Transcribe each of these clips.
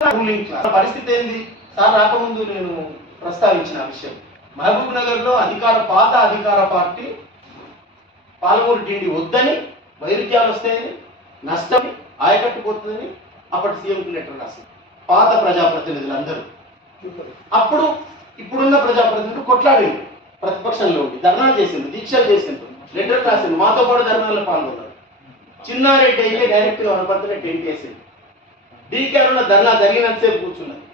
పరిస్థితి ఏంది సార్ రాకముందు నేను ప్రస్తావించిన విషయం. మహబూబ్ నగర్ లో పాత అధికార పార్టీ పాలమూరు టీడీ వద్దని, వైరుధ్యాలు వస్తాయని, నష్టం ఆయకట్టుపోతుందని అప్పటి సీఎంకి లెటర్ రాసింది పాత ప్రజాప్రతినిధులందరూ. అప్పుడు ఇప్పుడున్న ప్రజాప్రతినిధులు కొట్లాడింది, ప్రతిపక్షంలో ఉండి ధర్నాలు చేసింది, దీక్షలు చేసింది, లెటర్ రాసింది, మాతో పాటు ధర్నాల్లో పాల్గొన్నారు. చిన్నారెడ్డి అయితే డైరెక్ట్ గా వనపర్తిలో టెంట్ వేసింది. డీకేలో ధర్నా జరిగినంతసేపు కూర్చున్నది.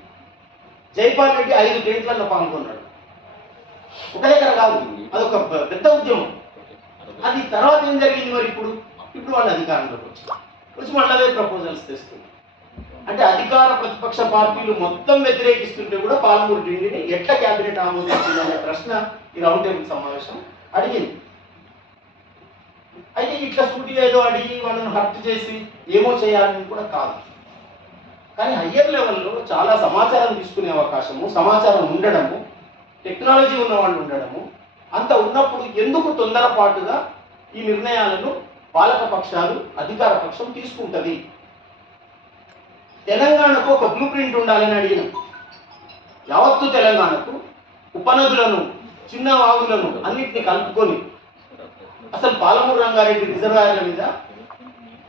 జైపాల్ రెడ్డి 5 టెంట్లలో పాల్గొన్నాడు. ఒక దగ్గర కాదు, అదొక పెద్ద ఉద్యమం. అది తర్వాత ఏం జరిగింది మరి? ఇప్పుడు వాళ్ళు అధికారంలోకి వచ్చి మళ్ళీ ప్రపోజల్స్ తెస్తుంది. అంటే అధికార ప్రతిపక్ష పార్టీలు మొత్తం వ్యతిరేకిస్తుంటే కూడా పాలమూరు టీడీని ఎట్లా క్యాబినెట్ ఆమోదించింది అనే ప్రశ్న ఈ రౌండ్ టేబుల్ సమావేశం అడిగింది. అయితే ఇట్లా సూటిగా ఏదో అడిగి వాళ్ళని హర్ట్ చేసి ఏమో చేయాలని కూడా కాదు. కానీ హయ్యర్ లెవెల్లో చాలా సమాచారం తీసుకునే అవకాశము, సమాచారం ఉండడము, టెక్నాలజీ ఉన్న వాళ్ళు ఉండడము, అంత ఉన్నప్పుడు ఎందుకు తొందరపాటుగా ఈ నిర్ణయాలను పాలక పక్షాలు, అధికార పక్షం తీసుకుంటుంది? తెలంగాణకు ఒక బ్లూ ప్రింట్ ఉండాలని అడిగినాం. యావత్తు తెలంగాణకు ఉపనదులను, చిన్న వాగులను అన్నింటినీ కలుపుకొని అసలు పాలమూరు రంగారెడ్డి రిజర్వాయర్ల మీద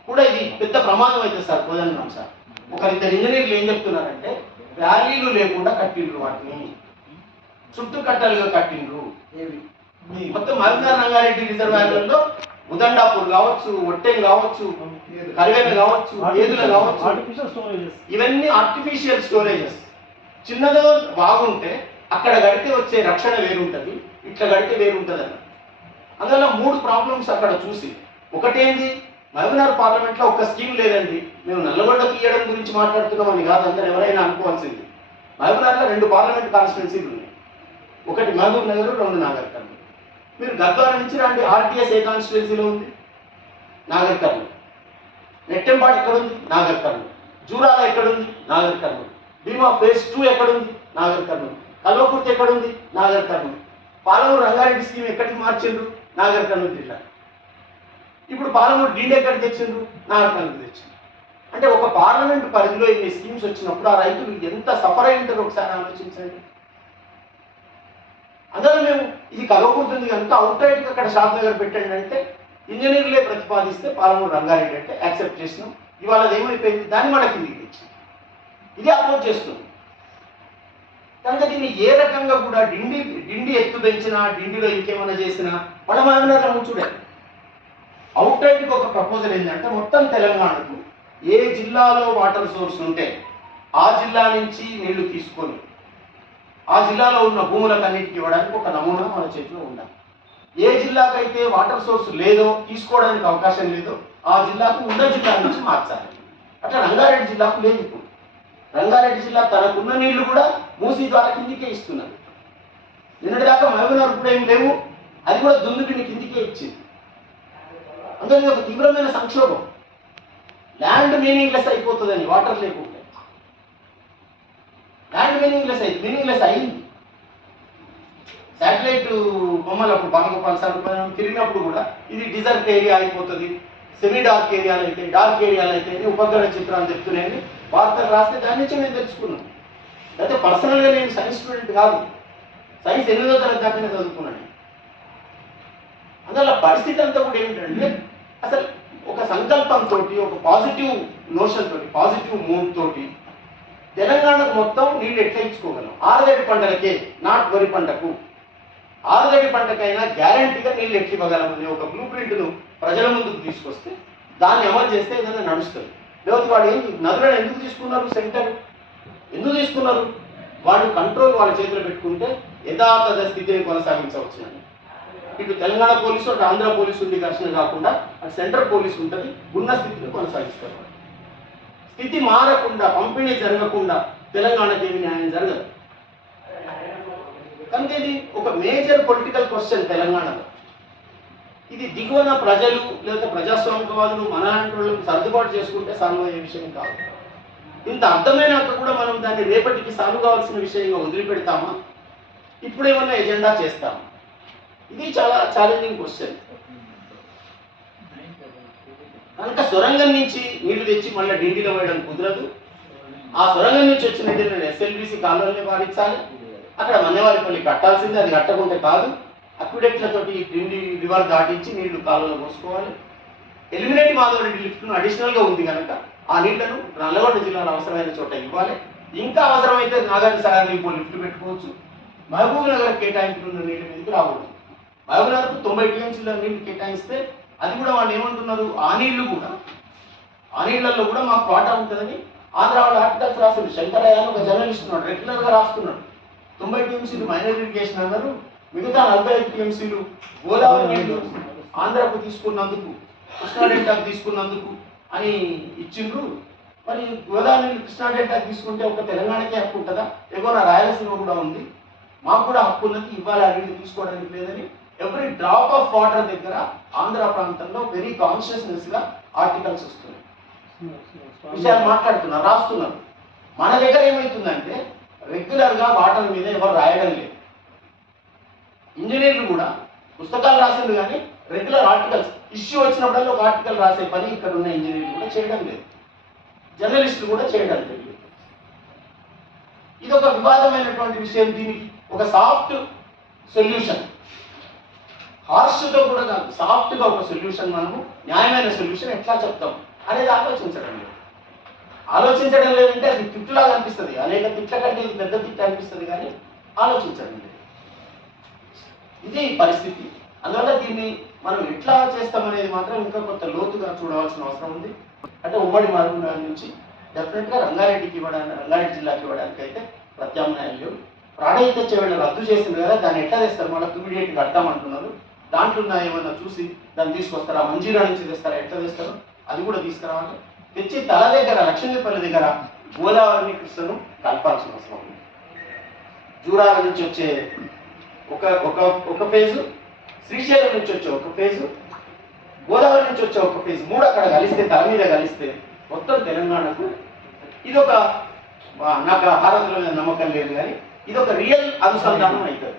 కూడా ఇది పెద్ద ప్రమాదం అవుతుంది సార్. కోదండం సార్, ఒకరిద్దరు ఇంజనీర్లు ఏం చెప్తున్నారంటే వ్యాలీలు లేకుండా కట్టిండ్రు, వాటిని చుట్టుకట్టలుగా కట్టిండ్రు. మొత్తం మహబూబ్ రంగారెడ్డి రిజర్వాయర్లలో ఉదండాపూర్ కావచ్చు, ఒట్టెం కావచ్చు, కరివేన కావచ్చు, ఏదుల కావచ్చు, ఇవన్నీ ఆర్టిఫిషియల్ స్టోరేజెస్. చిన్నదో బాగుంటే అక్కడ గడితే వచ్చే రక్షణ వేరుంటుంది, ఇట్లా గడితే వేరుంటుంది అన్న. అందువల్ల 3 ప్రాబ్లమ్స్ అక్కడ చూసి, ఒకటేంది మహబూబ్నగర్ పార్లమెంట్లో ఒక స్కీమ్ లేదండి, మేము నల్లగొండకు ఇవ్వడం గురించి మాట్లాడుతున్నామని కాదు, అందరూ ఎవరైనా అనుకోవాల్సింది. మహబూబ్నగర్లో 2 పార్లమెంట్ కాన్స్టిట్యున్సీలు ఉన్నాయి, ఒకటి మహబూబ్ నగర్, 2 నాగర్ కర్నూలు. మీరు గద్వాల నుంచి రండి, ఆర్టీఎస్ ఏ కాన్స్టిట్యున్సీలో ఉంది? నాగర్ కర్నూలు. నెట్టెంపాడు ఎక్కడుంది? నాగర్ కర్నూలు. జూరాల ఎక్కడుంది? నాగర్ కర్నూలు. భీమా ఫేజ్ 2 ఎక్కడుంది? నాగర్ కర్నూలు. కల్వకుర్తి ఎక్కడుంది? నాగర్ కర్నూలు. పాలమూరు రంగారెడ్డి స్కీమ్ ఎక్కడికి మార్చిండ్రు? నాగర్ కర్నూలు జిల్లా. ఇప్పుడు పాలమూరు డీడీ ఎక్కడికి తెచ్చిండ్రు? నాగర్ కర్నూలు తెచ్చిండ్రు. అంటే ఒక పార్లమెంట్ పరిధిలో ఇన్ని స్కీమ్స్ వచ్చినప్పుడు ఆ రైతులు ఎంత సఫర్ అయి ఉంటారో ఒకసారి ఆలోచించండి. అందులో మేము ఇది కలవకూడుతుంది కనుక అవుట్ రైట్గా అక్కడ షాద్ నగర్ పెట్టండి అంటే ఇంజనీర్లే ప్రతిపాదిస్తే పాలమూరు రంగారెడ్డి అంటే యాక్సెప్ట్ చేసినాం. ఇవాళ ఏమైపోయింది? దాన్ని మన కిందికి తెచ్చింది. ఇది అపోజ్ చేస్తుంది. కనుక దీన్ని ఏ రకంగా కూడా డిండి ఎత్తు పెంచినా, డిండిలో ఇంకేమైనా చేసినా వాళ్ళ మహబూబ్నగర్ ముచ్చుడే. అవుట్ రైట్కి ఒక ప్రపోజల్ ఏంటంటే మొత్తం తెలంగాణకు ఏ జిల్లాలో వాటర్ సోర్స్ ఉంటే ఆ జిల్లా నుంచి నీళ్లు తీసుకొని ఆ జిల్లాలో ఉన్న భూములకన్నిటికీ ఇవ్వడానికి ఒక నమూనా మన చేతిలో ఉండాలి. ఏ జిల్లాకైతే వాటర్ సోర్స్ లేదో, తీసుకోవడానికి అవకాశం లేదో ఆ జిల్లాకు ఉన్న జిల్లా నుంచి మార్చాలి. అట్లా రంగారెడ్డి జిల్లాకు లేదు. ఇప్పుడు రంగారెడ్డి జిల్లా తనకున్న నీళ్లు కూడా మూసీ ద్వారా కిందికే ఇస్తున్నారు. నిన్నటిదాకా మహబూబ్నగర్ కూడా ఏం లేవు, అది కూడా దుందుబిని కిందికే ఇచ్చింది. అందులో ఇది ఒక తీవ్రమైన సంక్షోభం. ల్యాండ్ మీనింగ్లెస్ అయిపోతుందని, వాటర్ లేకుంటే ల్యాండ్ మీనింగ్లెస్ అయింది. శాటిలైట్ బొమ్మలు అప్పుడు బాలగోపాల్ సార్ తిరిగినప్పుడు కూడా ఇది డిజర్ట్ ఏరియా అయిపోతుంది, సెమీ డార్క్ ఏరియాలు అయితే, డార్క్ ఏరియాలు అయితే ఉపగ్రహ చిత్రాలు చెప్తున్నాయని వార్తలు రాస్తే దాని నుంచి నేను తెలుసుకున్నాను. అయితే పర్సనల్గా నేను సైన్స్ స్టూడెంట్ కాదు, సైన్స్ 8వ తరగతి దాకానే చదువుకున్నాను. అందువల్ల పరిస్థితి అంతా కూడా ఏమిటంటే అసలు ఒక సంకల్పంతో, ఒక పాజిటివ్ నోషన్ తోటి, పాజిటివ్ మూడ్ తోటి తెలంగాణకు మొత్తం నీళ్ళు ఎట్లా ఇచ్చుకోగలం? ఆరుగడి పంటలకే, నాట్ వరి పంటకు, ఆరుగడి పంటకైనా గ్యారంటీగా నీళ్ళు ఎట్లు ఇవ్వగలం అనే ఒక బ్లూ ప్రింట్ను ప్రజల ముందుకు తీసుకొస్తే దాన్ని అమలు చేస్తే ఏదైనా నడుస్తుంది. లేకపోతే వాడు నదులను ఎందుకు తీసుకున్నారు? సెంటర్ ఎందుకు తీసుకున్నారు? వాడు కంట్రోల్ వాళ్ళ చేతిలో పెట్టుకుంటే యథాతథ స్థితిని కొనసాగించవచ్చు. ఇటు తెలంగాణ పోలీసు, అటు ఆంధ్ర పోలీసు ఉండి ఘర్షణ కాకుండా అటు సెంట్రల్ పోలీసు ఉంటుంది, ఉన్న స్థితిని కొనసాగిస్తారు. స్థితి మారకుండా, పంపిణీ జరగకుండా తెలంగాణకి ఏమి న్యాయం జరగదు. కనుక ఇది ఒక మేజర్ పొలిటికల్ క్వశ్చన్ తెలంగాణలో. ఇది దిగువన ప్రజలు లేదా ప్రజాస్వామికవాదులు మనలాంటి వాళ్ళకి సర్దుబాటు చేసుకుంటే సాల్వ్ అయ్యే విషయం కాదు. ఇంత అర్థమైనాక కూడా మనం దాన్ని రేపటికి సాల్వ్ కావాల్సిన విషయంగా వదిలిపెడతామా? ఇప్పుడు ఏమన్నా ఎజెండా చేస్తామా? ఇది చాలా ఛాలెంజింగ్ క్వశ్చన్. కనుక సొరంగం నుంచి నీళ్లు తెచ్చి మళ్ళీ డిండిలో వేయడం కుదరదు. ఆ సొరంగం నుంచి వచ్చిన నీటిని ఎస్ఎల్బిసి కాలువల్ని పారించాలి. అక్కడ మన్నెవారిపల్లి కట్టాల్సిందే, అది కట్టకుంటే కాదు. అక్విడెక్ట్లతోటి క్రింది రివర్ దాటించి నీళ్లు కాలువలో పోసుకోవాలి. ఎలిమినేట్ మాధవరెడ్డి లిఫ్ట్ను అడిషనల్గా ఉంది కనుక ఆ నీళ్లను నల్లగొండ జిల్లాలో అవసరమైన చోట ఇవ్వాలి. ఇంకా అవసరమైతే నాగార్జున సాగర్ ఇంకో లిఫ్ట్ పెట్టుకోవచ్చు. మహబూబ్ నగర్ కేటాయింపున్న నీళ్ళ మీదకి రాకూడదు. మహబూబ్ నగర్కు 90 టీఎంసీల నీళ్లు కేటాయిస్తే అది కూడా వాళ్ళు ఏమంటున్నారు, ఆ నీళ్లలో కూడా మాకు వాటా ఉంటుందని ఆంధ్ర వాళ్ళు ఆర్టికల్స్ రాస్తున్నారు. శంకరయ్య అని ఒక జర్నలిస్ట్ ఉన్నాడు, రెగ్యులర్గా రాస్తున్నాడు. 90 టీఎంసీలు మైనర్ ఇరిగేషన్ అన్నారు, మిగతా 45 టీఎంసీలు గోదావరి నీళ్లు ఆంధ్రకు తీసుకున్నందుకు, కృష్ణా డెల్టాకు తీసుకున్నందుకు అని ఇచ్చిండ్రు. మరి గోదావరి నీళ్ళు కృష్ణా డెల్టాకు తీసుకుంటే ఒక తెలంగాణకే హక్కు ఉంటుందా? ఎగోనా రాయలసీమ కూడా ఉంది, మాకు కూడా హక్కు ఉన్నది, ఇవాళ ఆ నీళ్ళు తీసుకోవడానికి లేదని ఎవ్రీ డ్రాప్ ఆఫ్ వాటర్ దగ్గర ఆంధ్ర ప్రాంతంలో వెరీ కాన్షియస్నెస్గా ఆర్టికల్స్ వస్తున్నాయి, విషయాలు మాట్లాడుతున్నారు, రాస్తున్నారు. మన దగ్గర ఏమవుతుందంటే రెగ్యులర్గా వాటర్ మీద ఎవరు రాయడం లేదు. ఇంజనీర్లు కూడా పుస్తకాలు రాసింది కానీ రెగ్యులర్ ఆర్టికల్స్ ఇష్యూ వచ్చినప్పుడల్లా ఒక ఆర్టికల్ రాసే పని ఇక్కడ ఉన్న ఇంజనీర్లు కూడా చేయడం లేదు, జర్నలిస్టులు కూడా చేయడం లేదు. ఇది ఒక వివాదమైనటువంటి విషయం. దీనికి ఒక సాఫ్ట్ సొల్యూషన్, హార్ష్తో కూడా కాదు, సాఫ్ట్గా ఒక సొల్యూషన్, మనము న్యాయమైన సొల్యూషన్ ఎట్లా చెప్తాం అనేది ఆలోచించడం లేదు. ఆలోచించడం లేదంటే అది తిట్టులాగా అనిపిస్తుంది, అనేక తిట్ల కంటే ఇది పెద్ద తిట్టు అనిపిస్తుంది, కానీ ఆలోచించడం లేదు. ఇది పరిస్థితి. అందువల్ల దీన్ని మనం ఎట్లా చేస్తామనేది మాత్రం ఇంకా కొంత లోతుగా చూడవలసిన అవసరం ఉంది. అంటే ఉమ్మడి మహబూబ్ నగర్ నుంచి డెఫినెట్గా రంగారెడ్డి జిల్లాకి ఇవ్వడానికి అయితే ప్రత్యామ్నాయం లేవు. ప్రాణహిత చెవులను రద్దు చేసింది కదా, దాన్ని ఎట్లా తెస్తారు, మళ్ళీ ఇమీడియట్ కడతామంటున్నారు. దాంట్లో ఏమన్నా చూసి దాన్ని తీసుకొస్తారా, మంజీరా నుంచి తెస్తారా, ఎట్లా తెస్తారో అది కూడా తీసుకురావాలి. తెచ్చి తల దగ్గర లక్ష్మీపల్లి దగ్గర గోదావరిని కృష్ణను కలపాల్సిన అవసరం ఉంది. జూరాల నుంచి వచ్చే ఒక ఫేజు, శ్రీశైలం నుంచి వచ్చే ఒక ఫేజు, గోదావరి నుంచి వచ్చే ఒక ఫేజ్, 3 అక్కడ కలిస్తే, తల మీద కలిస్తే మొత్తం తెలంగాణకు ఇదొక, నాకు భారతీయుల మీద నమ్మకం లేదు కానీ ఇదొక రియల్ అనుసంధానం అవుతుంది.